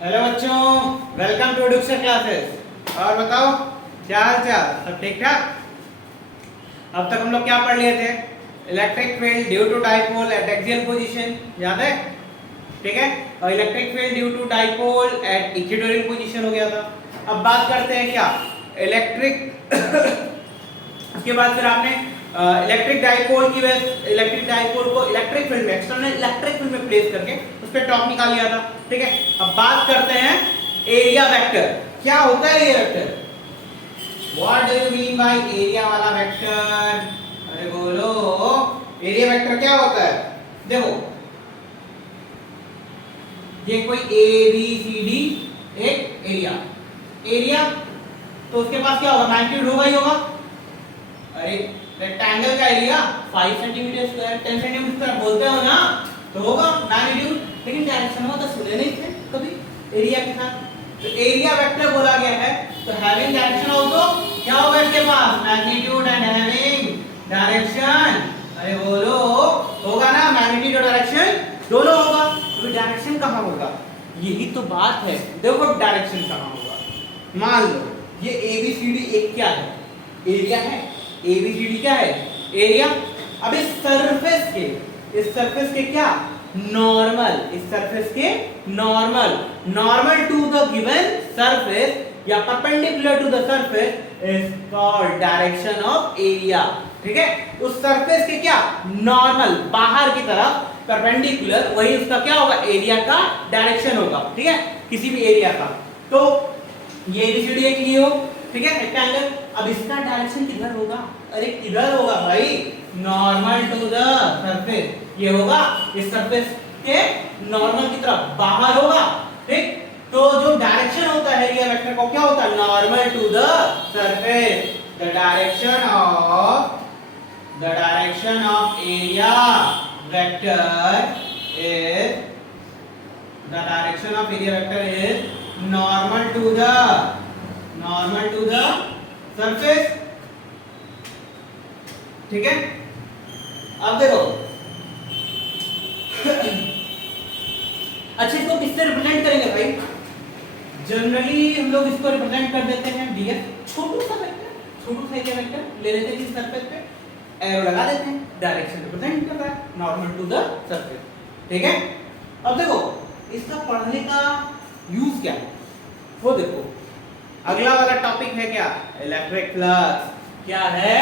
Hello बच्चों, welcome to education classes. और बताओ क्या हाल चाल, सब ठीक ठाक। अब तक हम लोग क्या पढ़ लिए थे? Electric field due to dipole at axial position, याद है? ठीक है। और electric field due to dipole at equatorial position हो गया था। अब बात करते हैं क्या इलेक्ट्रिक उसके बाद फिर आपने इलेक्ट्रिक डाइपोल की वजह इलेक्ट्रिक डाइपोल को इलेक्ट्रिक फील्ड में एक्सटर्नल इलेक्ट्रिक फील्ड में प्लेस करके उस पर टॉर्क निकाल लिया था। ठीक है। अब बात करते हैं एरिया वेक्टर। क्या होता है area vector? What do you mean by area वाला वेक्टर? अरे बोलो, एरिया वेक्टर क्या होता है? देखो, ये कोई ए बी सी डी एक एरिया तो उसके पास क्या होगा? मैग्नीट्यूड होगा ही होगा। अरे रेक्टेंगल का area 5 centimetre square 10 centimetre square बोलते हो ना, तो होगा मैग्नीट्यूड। लेकिन डायरेक्शन में तो सुने नहीं थे कभी एरिया के साथ। तो एरिया वेक्टर बोला गया है, तो हैविंग डायरेक्शन आल्सो क्या होगा इसके पास? Magnitude and having direction. अरे बोलो, होगा ना? मैग्नीट्यूड और डायरेक्शन दोनों होगा। तो डायरेक्शन कहां होगा? यही तो बात है। देखो डायरेक्शन कहां होगा। मान लो ये एबीसीडी एक क्या है? एरिया है। एबीसीडी क्या है? एरिया। अब इस सरफेस के क्या? नॉर्मल। इस सरफेस के normal to the given surface या perpendicular to the surface is called direction of area. ठीक है। उस सरफेस के क्या? नॉर्मल, बाहर की तरफ परपेंडिकुलर, वही उसका क्या होगा? एरिया का डायरेक्शन होगा। ठीक है, किसी भी एरिया का। तो ये एबीसीडी एक लिए हो, ठीक है, रेक्टेंगल। अब इसका डायरेक्शन किधर होगा? अरे किधर होगा भाई? Normal to the surface. ये होगा इस सरफेस के नॉर्मल की तरफ, बाहर होगा। ठीक। तो जो डायरेक्शन होता है एरिया वेक्टर को क्या होता है? Normal to the surface. The direction of area vector is normal to the surface. ठीक है। अब देखो अच्छा, इसको किससे रिप्रेजेंट करेंगे भाई? जनरली हम लोग इसको रिप्रेजेंट कर देते हैं डीएस, छोटू सा एरिया वेक्टर ले लेते हैं किसी सरफेस पे, एरो लगा देते हैं, डायरेक्शन रिप्रेजेंट कर रहा है नॉर्मल टू द सरफेस। ठीक है। अब देखो इसका पढ़ने का यूज क्या है वो देखो। अगला वाला टॉपिक है क्या? Electric flux. क्या है?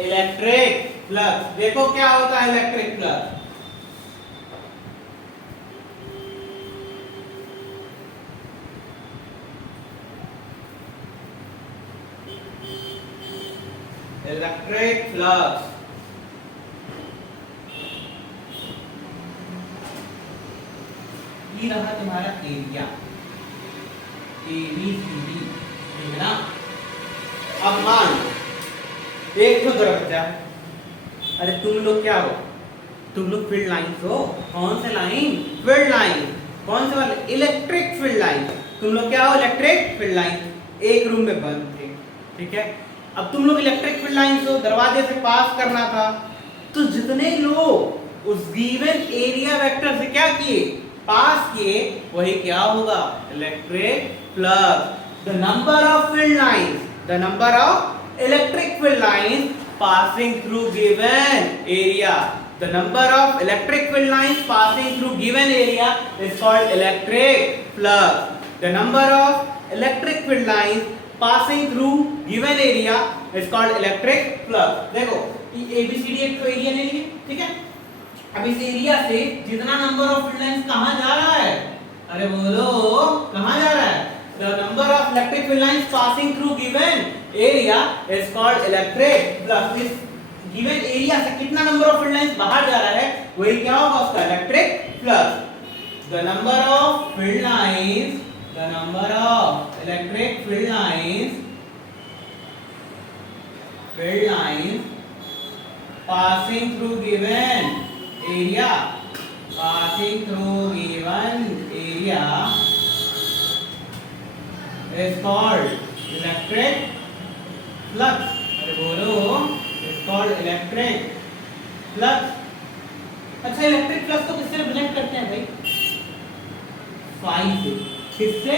Electric flux. देखो क्या होता है इलेक्ट्रिक फ्लक्स। इलेक्ट्रिक फ्लक्स ये रहा तुम्हारा एरिया एबीसीडी, ठीक है ना। अब मान एक तो दरवाजा है। अरे तुम लोग क्या हो? तुम लोग फील्ड लाइन हो। कौन से लाइन? Field line. कौन से वाले? Electric field line. तुम लोग क्या हो? Electric field line. एक रूम में बंद थे, ठीक है। अब तुम लोग इलेक्ट्रिक फील्ड लाइन को दरवाजे से पास करना था, तो जितने लोग उस गिवन एरिया वेक्टर से क्या किए? पास किए, वही क्या होगा? Electric flux. The number of electric field lines passing through given area. The number of electric field lines passing through given area is called electric flux. The number of electric field lines passing through given area is called electric flux. देखो ये ABCD एक तो area ले लिए, ठीक है। अब इस एरिया से जितना नंबर ऑफ फील्ड लाइंस कहाँ जा रहा है? अरे बोलो कहाँ जा रहा है? The number of electric field lines passing through given area is called electric flux. इस given area से कितना number of field lines बाहर जा रहा है, वही क्या होगा उसका? electric flux. The number of electric field lines passing through given area is called electric flux. अरे बोलो, is called electric flux. अच्छा, इलेक्ट्रिक फ्लक्स को किससे रिप्रेजेंट करते हैं भाई? फाई से। किससे?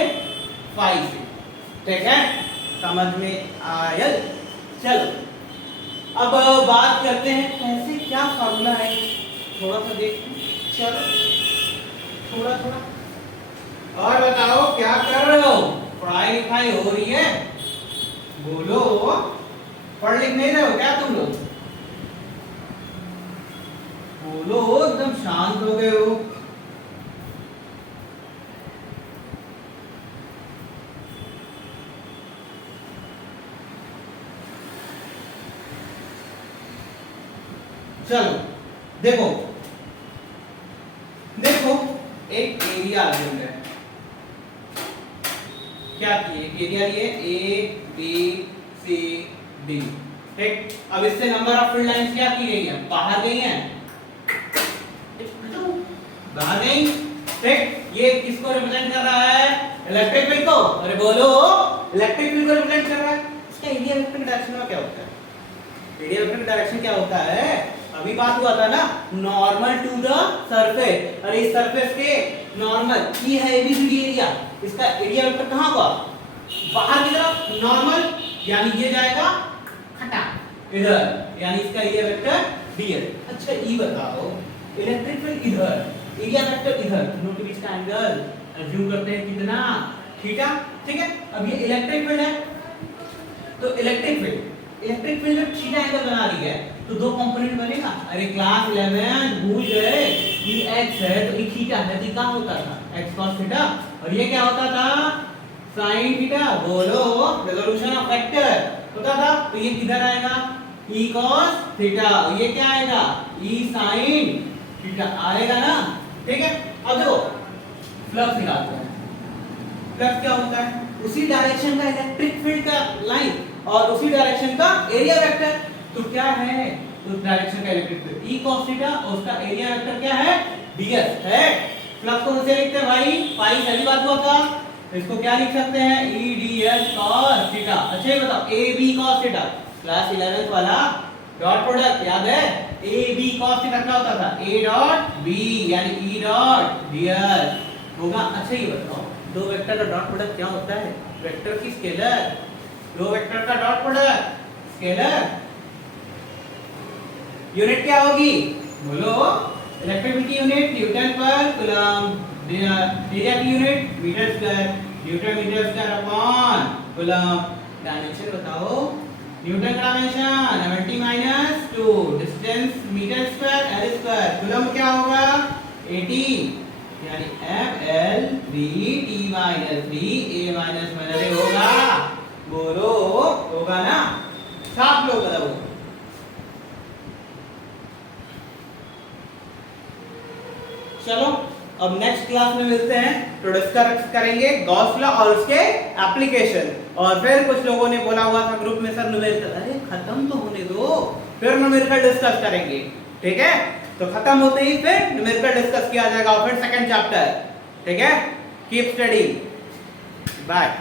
5 से। ठीक है, समझ में आया? चलो अब बात करते हैं कैसे, क्या फॉर्मूला है, थोड़ा सा देखते हैं। चलो थोड़ा थोड़ा और बताओ क्या कर रहे हो? पढ़ाई लिखाई हो रही है? बोलो, पढ़ लिख नहीं रहे हो क्या तुम लोग? बोलो, एकदम शांत हो गए हो। चलो देखो देखो, एक एरिया गिवन है, क्या किए? एरिया लिए ए बी सी डी। ठीक, अब इससे नंबर ऑफ फील्ड लाइंस क्या की गई है? बाहर गई हैं, बाहर गई। ठीक, ये किसको रिप्रेजेंट कर रहा है? इलेक्ट्रिक फील्ड को। अरे बोलो, इलेक्ट्रिक फील्ड को रिप्रेजेंट कर रहा है। इसका एरिया वेक्टर की डायरेक्शन में क्या होता है? एरिया वेक्टर की डायरेक्शन क्या होता है? अभी बात हुआ था ना, नॉर्मल टू द सरफेस। अरे इस सरफेस के नॉर्मल, ये है एबीसीडी एरिया, इसका एरिया वेक्टर कहां होगा? बाहर की तरफ नॉर्मल, यानी ये जाएगा हटा इधर, यानी इसका एरिया वेक्टर डीएल। अच्छा ये बताओ, इलेक्ट्रिक फील्ड इधर, एरिया वेक्टर इधर, दोनों के बीच का एंगल अज्यूम करते हैं कितना? थीटा। ठीक है, अब ये इलेक्ट्रिक फील्ड है, तो इलेक्ट्रिक फील्ड जब थीटा एंगल बना रही है तो दो कंपोनेंट बनेगा। अरे क्लास 11 भूल गए, ये x है तो ये थीटा है, तो कहां होता था? x cos थीटा, और ये क्या होता था? sin theta. बोलो, रेजोल्यूशन ऑफ वेक्टर होता था, तो ये किधर आएगा? e cos थीटा, ये क्या आएगा? e sin थीटा आएगा ना। ठीक है, अब देखो फ्लक्स निकालते हैं। फ्लक्स क्या होता है? उसी डायरेक्शन का इलेक्ट्रिक फील्ड का लाइन और उसी डायरेक्शन का एरिया वेक्टर। तो क्या है उस डायरेक्शन का electric field? e cos theta, और उसका एरिया वेक्टर क्या है? ds है। फ्लक्स को कैसे लिखते हैं भाई? पाई पहली बात हुआ था, इसको क्या लिख सकते हैं? e ds cos theta. अच्छा ये बताओ, a b cos theta, class 11th वाला डॉट प्रोडक्ट याद है? a b cos थीटा क्या होता था? a डॉट b यानी e डॉट ds होगा। अच्छा ये बताओ, दो वेक्टर का डॉट प्रोडक्ट क्या होता है? वेक्टर की स्केलर। दो वेक्टर का डॉट प्रोडक्ट स्केलर। यूनिट क्या होगी? बोलो, इलेक्ट्रिक फील्ड की unit newton per coulomb, area की unit metre square, newton metre square upon coulomb. Dimension बताओ, न्यूटन का dimension 70 - 2, distance metre square L square, coulomb क्या होगा? 80, यानी ml dt - 3 a - होगा। बोलो, होगा ना? साफ लोग बताओ। चलो अब नेक्स्ट क्लास में मिलते हैं, तो डिस्कस करेंगे गॉस लॉ और उसके एप्लीकेशन। और फिर कुछ लोगों ने बोला हुआ था ग्रुप में, सर न्यूमेरिकल, अरे खत्म तो होने दो, फिर न्यूमेरिकल डिस्कस करेंगे। ठीक है, तो खत्म होते ही फिर न्यूमेरिकल डिस्कस किया जाएगा, और फिर सेकंड चैप्टर। ठीक है, कीप स्टडी, बाय।